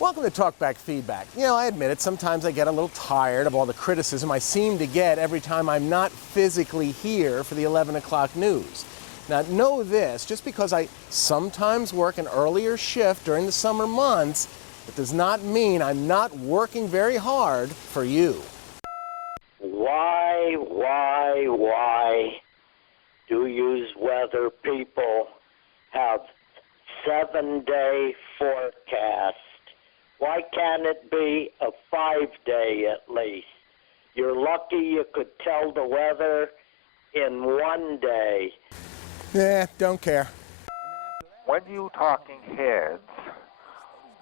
Welcome to Talkback Feedback. You know, I admit it, sometimes I get a little tired of all the criticism I seem to get every time I'm not physically here for the 11 o'clock news. Now, know this, just because I sometimes work an earlier shift during the summer months, it does not mean I'm not working very hard for you. Why do you weather people have 7-day forecast? Why can't it be a 5-day at least? You're lucky you could tell the weather in 1 day. Don't care. When you talking heads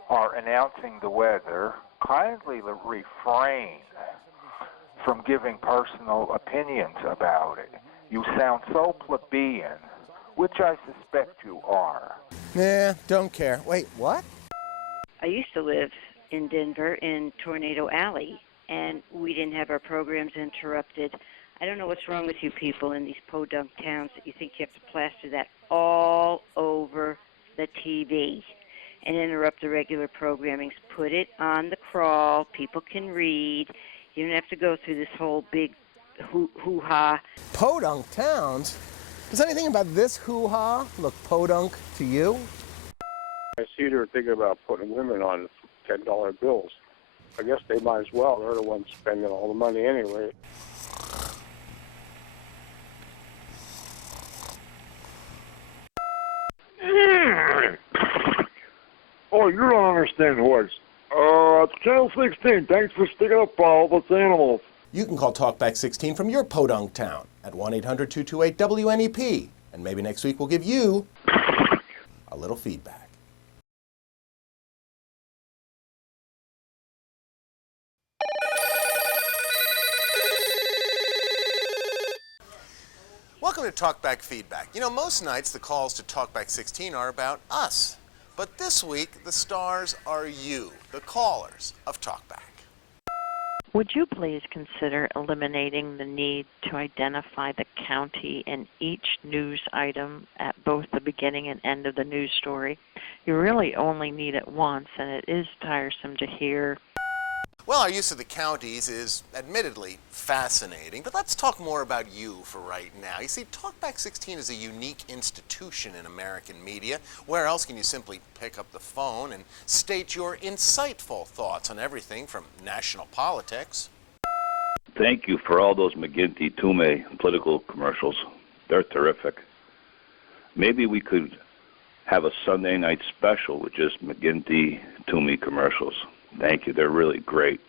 are announcing the weather, kindly refrain from giving personal opinions about it. You sound so plebeian, which I suspect you are. Don't care. Wait, what? I used to live in Denver in Tornado Alley, and we didn't have our programs interrupted. I don't know what's wrong with you people in these podunk towns that you think you have to plaster that all over the TV and interrupt the regular programming. Put it on the crawl. People can read. You don't have to go through this whole big hoo-ha. Podunk towns? Does anything about this hoo-ha look podunk to you? I see they're thinking about putting women on $10 bills. I guess they might as well. They're the ones spending all the money anyway. Oh, you don't understand words. Channel 16, thanks for sticking up for all those animals. You can call Talkback 16 from your podunk town at 1-800-228-WNEP. And maybe next week we'll give you a little feedback. Welcome to Talkback Feedback. You know, most nights the calls to Talkback 16 are about us. But this week, the stars are you, the callers of Talkback. Would you please consider eliminating the need to identify the county in each news item at both the beginning and end of the news story? You really only need it once, and it is tiresome to hear. Well, our use of the counties is admittedly fascinating, but let's talk more about you for right now. You see, Talkback 16 is a unique institution in American media. Where else can you simply pick up the phone and state your insightful thoughts on everything from national politics? Thank you for all those McGinty-Toomey political commercials. They're terrific. Maybe we could have a Sunday night special with just McGinty-Toomey commercials. Thank you. They're really great.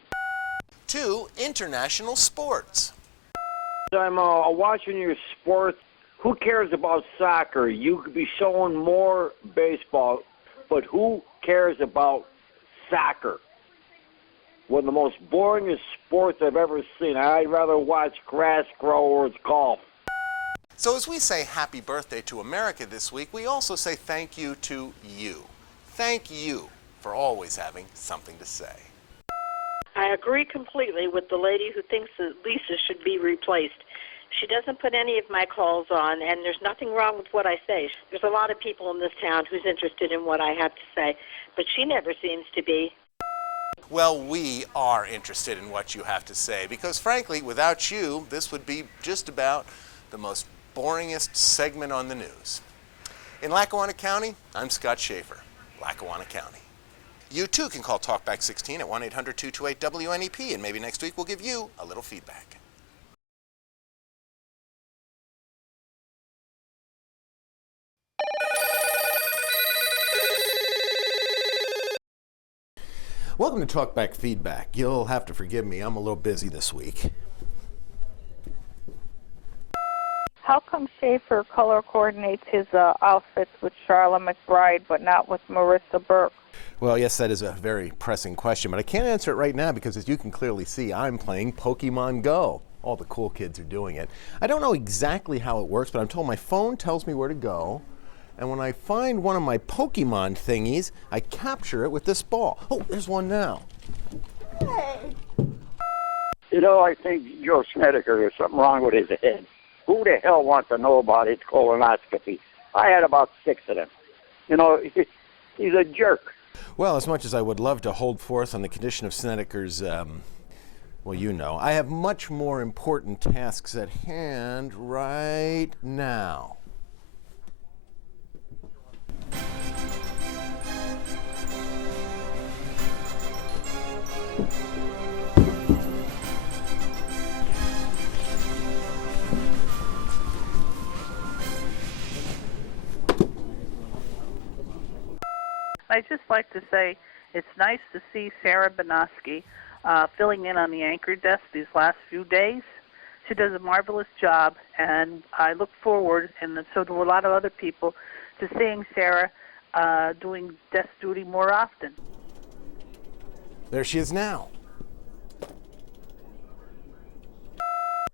2, international sports. I'm watching your sports. Who cares about soccer? You could be showing more baseball, but who cares about soccer? One of the most boringest sports I've ever seen. I'd rather watch grass grow or golf. So as we say happy birthday to America this week, we also say thank you to you. Thank you for always having something to say. I agree completely with the lady who thinks that Lisa should be replaced. She doesn't put any of my calls on, and there's nothing wrong with what I say. There's a lot of people in this town who's interested in what I have to say, but she never seems to be. Well, we are interested in what you have to say, because frankly, without you, this would be just about the most boringest segment on the news. In Lackawanna County, I'm Scott Schaffer, Lackawanna County. You too can call Talkback 16 at 1-800-228-WNEP, and maybe next week we'll give you a little feedback. Welcome to Talkback Feedback. You'll have to forgive me, I'm a little busy this week. How come Schaefer color coordinates his outfits with Charlotte McBride but not with Marissa Burke? Well, yes, that is a very pressing question, but I can't answer it right now because, as you can clearly see, I'm playing Pokemon Go. All the cool kids are doing it. I don't know exactly how it works, but I'm told my phone tells me where to go, and when I find one of my Pokemon thingies, I capture it with this ball. Oh, there's one now. Hey. You know, I think Joe Snedeker, there's something wrong with his head. Who the hell wants to know about his colonoscopy? I had about 6 of them. You know, he's a jerk. Well, as much as I would love to hold forth on the condition of Snedeker's, well, you know, I have much more important tasks at hand right now. I'd just like to say it's nice to see Sarah Banoski filling in on the anchor desk these last few days. She does a marvelous job, and I look forward, and so do a lot of other people, to seeing Sarah doing desk duty more often. There she is now.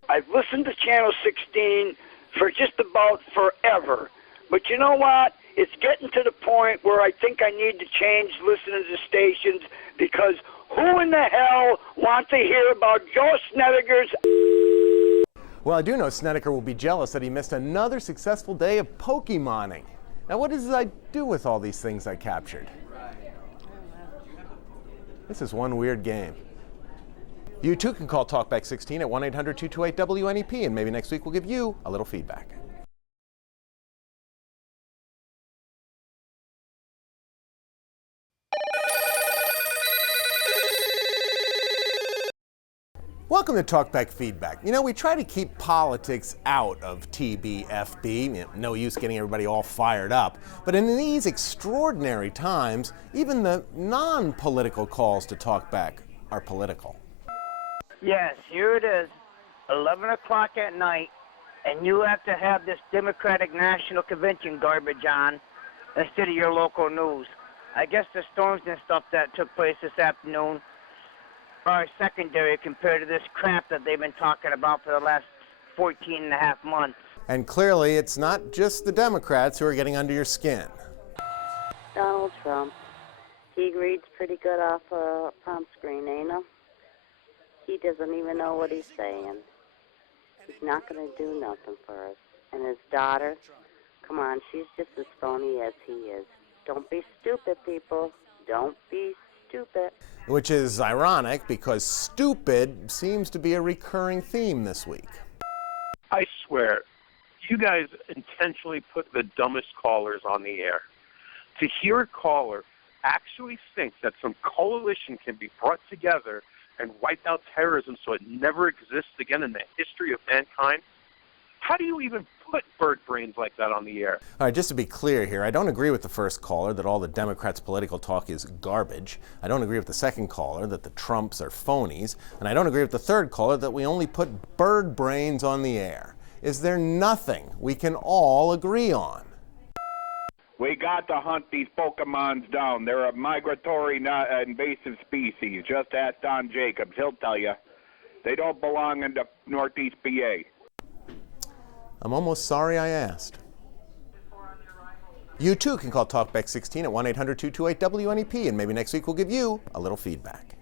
I've listened to Channel 16 for just about forever. But you know what? It's getting to the point where I think I need to change listening to stations, because who in the hell wants to hear about Joe Snedeker's? Well, I do know Snedeker will be jealous that he missed another successful day of Pokemoning. Now, what does I do with all these things I captured? This is one weird game. You too can call Talkback 16 at 1-800-228-WNEP, and maybe next week we'll give you a little feedback. Welcome to Talkback Feedback. You know, we try to keep politics out of TBFB. No use getting everybody all fired up. But in these extraordinary times, even the non-political calls to Talkback are political. Yes, here it is, 11 o'clock at night, and you have to have this Democratic National Convention garbage on instead of your local news. I guess the storms and stuff that took place this afternoon are secondary compared to this crap that they've been talking about for the last 14 and a half months. And clearly, it's not just the Democrats who are getting under your skin. Donald Trump. He reads pretty good off a prompt screen, ain't he? He doesn't even know what he's saying. He's not going to do nothing for us. And his daughter, come on, she's just as phony as he is. Don't be stupid, people. Don't be stupid. Which is ironic because stupid seems to be a recurring theme this week. I swear, you guys intentionally put the dumbest callers on the air. To hear a caller actually think that some coalition can be brought together and wipe out terrorism so it never exists again in the history of mankind, how do you even put bird brains like that on the air? All right, just to be clear here, I don't agree with the first caller that all the Democrats' political talk is garbage. I don't agree with the second caller that the Trumps are phonies. And I don't agree with the third caller that we only put bird brains on the air. Is there nothing we can all agree on? We got to hunt these Pokemons down. They're a migratory, invasive species. Just ask Don Jacobs. He'll tell you. They don't belong in the Northeast PA. I'm almost sorry I asked. You too can call Talkback 16 at 1-800-228-WNEP, and maybe next week we'll give you a little feedback.